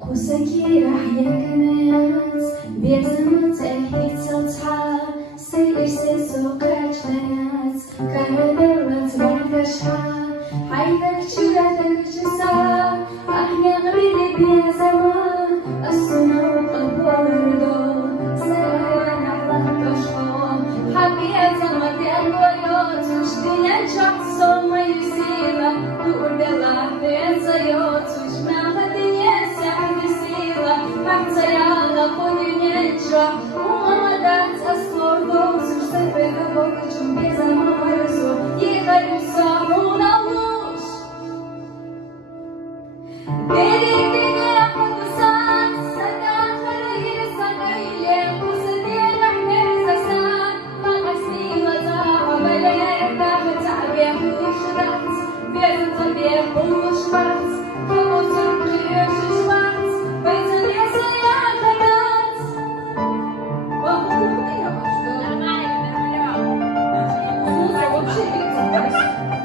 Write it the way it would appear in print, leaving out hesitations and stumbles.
قوسك راح يكنات بيزمت أهيت صوتها سير سوق عجلات كهدوات بعكشها حيدك شغلك جسا أحيا غريب بيا زمان السنة وقلب وردو سيران الله تشخو حبيا زمت الويوت وشدين الشخص ما يسيبه تقول الله في زيوت وجمع الدنيا سعد سيبه حتى يلا قولي نجرح وما دات أصفر دوس وشتفك بوكجم بيزا ما مرسو يغير صابون أوش Derin dünya kudusan, sakın kırıyı sakayla, kusudiye rahmet zasan, mağasni vaza, ameleye kahve tabiye kuşrat, bir tabiye kuşrat, kabusun kıyır şuşrat, beyzin yasaya kadat. Вау, ну ты я хочу. Нормально, нормально. Ну, вообще,